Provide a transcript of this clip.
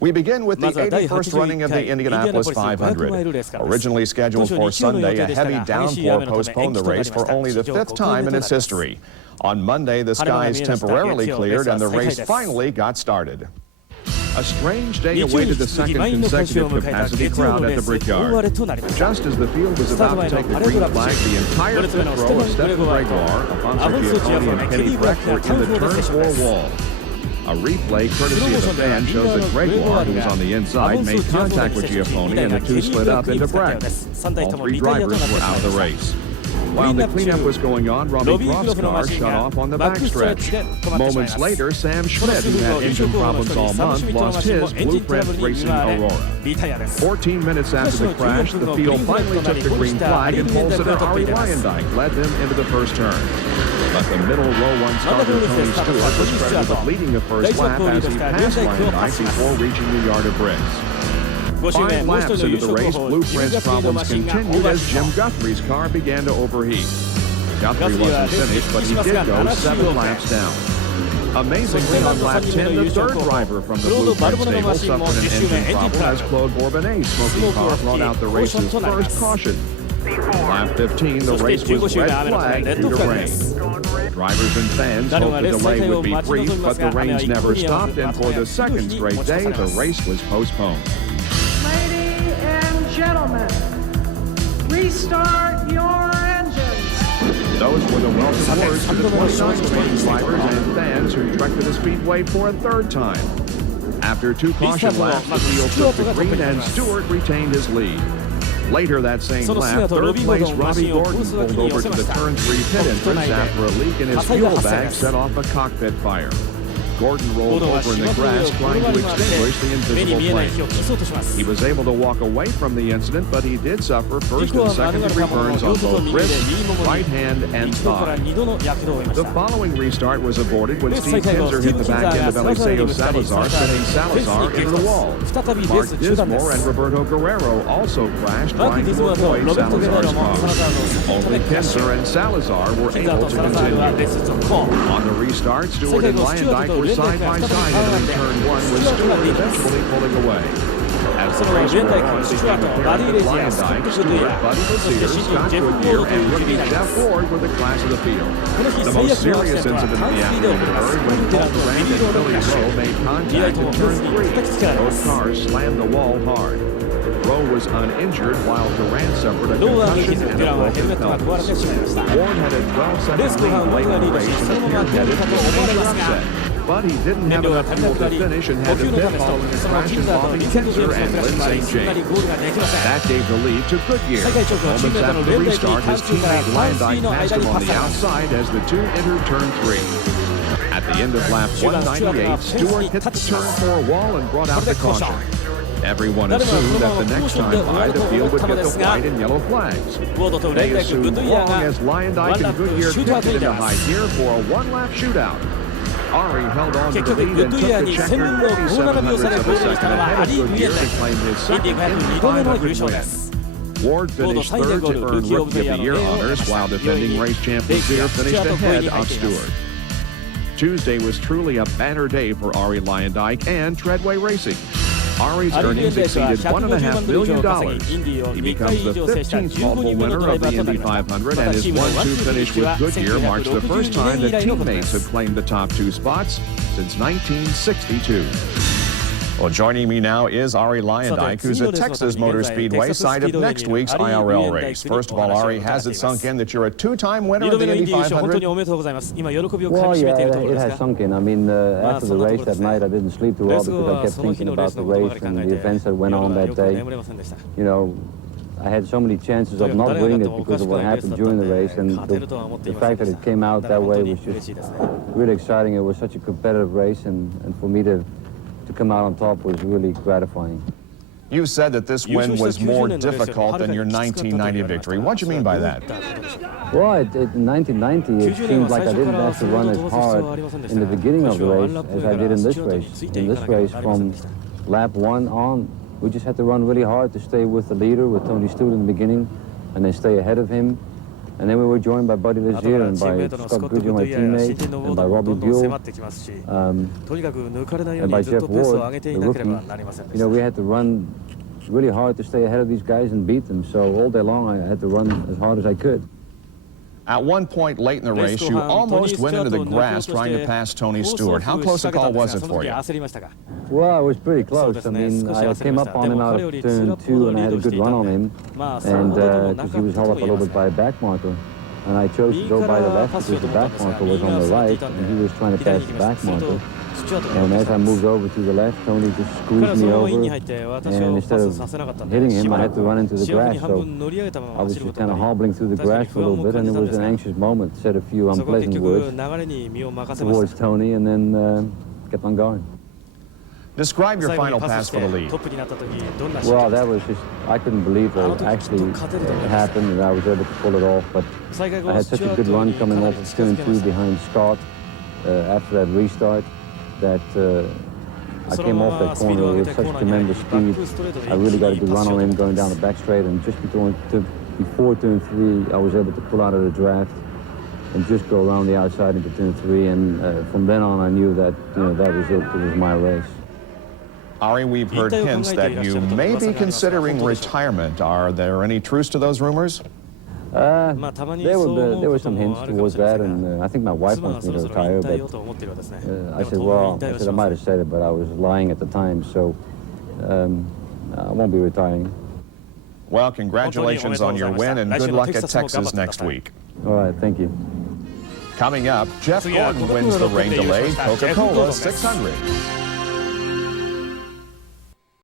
We begin with the 81st running of the Indianapolis 500. Originally scheduled for Sunday, a heavy downpour postponed the race for only the 5th time in its history. On Monday, the skies temporarily cleared and the race finally got started. A strange day awaited the second consecutive capacity crowd at the Brickyard. Just as the field was about to take the green flag, the entire fifth row of Stephen Gregoire, Alfonso Giappone, and Kenny Breck were in the turn 4 wall. A replay courtesy of a fan shows that Gregoire, who was on the inside, made contact with Giappone and the two slid up into Breck. All three drivers were out of the race. While the cleanup was going on, Robbie Groff's car shut off on the backstretch. Moments later, Sam Schmidt, who had engine problems all month, lost his Blueprint Racing Aurora. 14 minutes after the crash, the field finally took the green flag and pole sitter Arie Luyendyk led them into the first turn. But the middle row one starter Tony Stewart was credited with leading the first lap as he passed Luyendyk before reaching the yard of bricks. 5 laps into the race, Blueprint's problems continued as Jim Guthrie's car began to overheat. Guthrie wasn't finished, but he did go 7 laps down. Amazingly, on lap 10, the third driver from the Blueprint stable suffered an engine problem as Claude Bourbonnet's smoking car brought out the race's first caution. Lap 15, the race was red flagged due to rain. Drivers and fans hoped the delay would be brief, but the rains never stopped, and for the second straight day, the race was postponed. Ladies and gentlemen, restart your engines. Those were the welcome words to the 29 race drivers and fans who trekked to the speedway for a third time. After 2 caution laps, the field took the green and Stewart retained his lead. Later that same lap, third place Robbie Gordon pulled over to the turn 3 pit entrance after a leak in his fuel bag set off a cockpit fire. Gordon rolled over in the grass trying to extinguish the invisible flame. He was able to walk away from the incident, but he did suffer first and second degree burns on both wrist, right hand, and thigh. The following restart was aborted when Steve Kinzer hit the back end of Eliseo Salazar, sending Salazar into the wall. Mark Dismore and Roberto Guerrero also crashed trying to avoid Salazar's car. Only Kinzer and Salazar were able to continue. On the restart, Stewart and Luyendyk were side by side entering turn 1 with Stewart eventually pulling away. As the race wore on, it became apparent that Luyendyk, Stewart, Buddy Basier, Scott Goodyear, and rookie Jeff Ward were the class of the field. The most serious incident in the afternoon occurred when Paul Durant and Billy Rowe made contact in turn 3. Both cars slammed the wall hard. Rowe was uninjured while Durant suffered a concussion and a broken pelvis. Ward had a 12-second lead late in the race and appeared headed for a major upset. But he didn't have enough fuel to finish and had to pit following a crash involving Kinzer and Lynn St. James. That gave the lead to Goodyear. Moments after the restart, his teammate Luyendyk passed him on the outside as the two entered turn 3. At the end of lap 198, Stewart hit the turn 4 wall and brought out the caution. Everyone assumed that the next time by, the field would get the white and yellow flags. They assumed wrong as Luyendyk and Goodyear drifted into high gear for a 1-lap shootout. Arie held on to the lead and took the checkered 4700th of a second ahead of Goodyear to claim his second Indy 500 win. Ward finished third to earn Rookie of the Year honors, while defending race champ Basier finished ahead of Stewart. Tuesday was truly a banner day for Arie Luyendyk and Treadway Racing. Arie's earnings exceeded $1.5 million. He becomes the 15th multiple winner of the Indy 500, and his 1-2 finish with Goodyear marks the first time that teammates have claimed the top 2 spots since 1962. Well, joining me now is Arie Luyendyk, who's at Texas Motor Speedway, site of next week's IRL race. First of all, Arie, has it sunk in that you're a 2-time winner of the Indy 500? Well, yeah, it has sunk in. I mean, after the race that night, I didn't sleep too well because I kept thinking about the race and the events that went on that day. You know, I had so many chances of not winning it because of what happened during the race, and the fact that it came out that way was just really exciting. It was such a competitive race, and for me to come out on top was really gratifying. You said that this win was more difficult than your 1990 victory. What do you mean by that? Well, in 1990, it seemed like I didn't have to run as hard in the beginning of the race as I did in this race. In this race, from lap 1 on, we just had to run really hard to stay with the leader, with Tony Stewart in the beginning, and then stay ahead of him. And then we were joined by Buddy Lazier and by Scott Goodyear, my teammate, and by Robbie Buell, and by Jeff Ward, the rookie. You know, we had to run really hard to stay ahead of these guys and beat them. So all day long, I had to run as hard as I could. At one point late in the race, you almost went into the grass trying to pass Tony Stewart. How close a call was it for you? Well, it was pretty close. I mean, I came up on him out of turn 2 and I had a good run on him. And because he was held up a little bit by a back marker. And I chose to go by the left because the back marker was on the right and he was trying to pass the back marker. And as I moved over to the left, Tony just squeezed me over, and instead of hitting him, I had to run into the grass. So I was just kind of hobbling through the grass for a little bit, and it was an anxious moment. Said a few unpleasant words towards Tony, and then kept on going. Describe your final pass for the lead. Well, that was just, I couldn't believe that it actually happened, and I was able to pull it off. But I had such a good run coming off of turn 2 behind Scott after that restart, that I came off that corner with such tremendous speed. I really got a good run on him going down the back straight, and just before turn 3, I was able to pull out of the draft and just go around the outside into turn 3, and from then on I knew that, you know, that was it. It was my race. Ari, we've heard hints that you may be considering retirement. Are there any truths to those rumors? There were some hints towards that, and I think my wife wants me to retire, but I said, well, I might have said it, but I was lying at the time, so I won't be retiring. Well, congratulations on your win, and good luck at Texas next week. All right, thank you. Coming up, Jeff Gordon wins the rain-delayed Coca-Cola 600.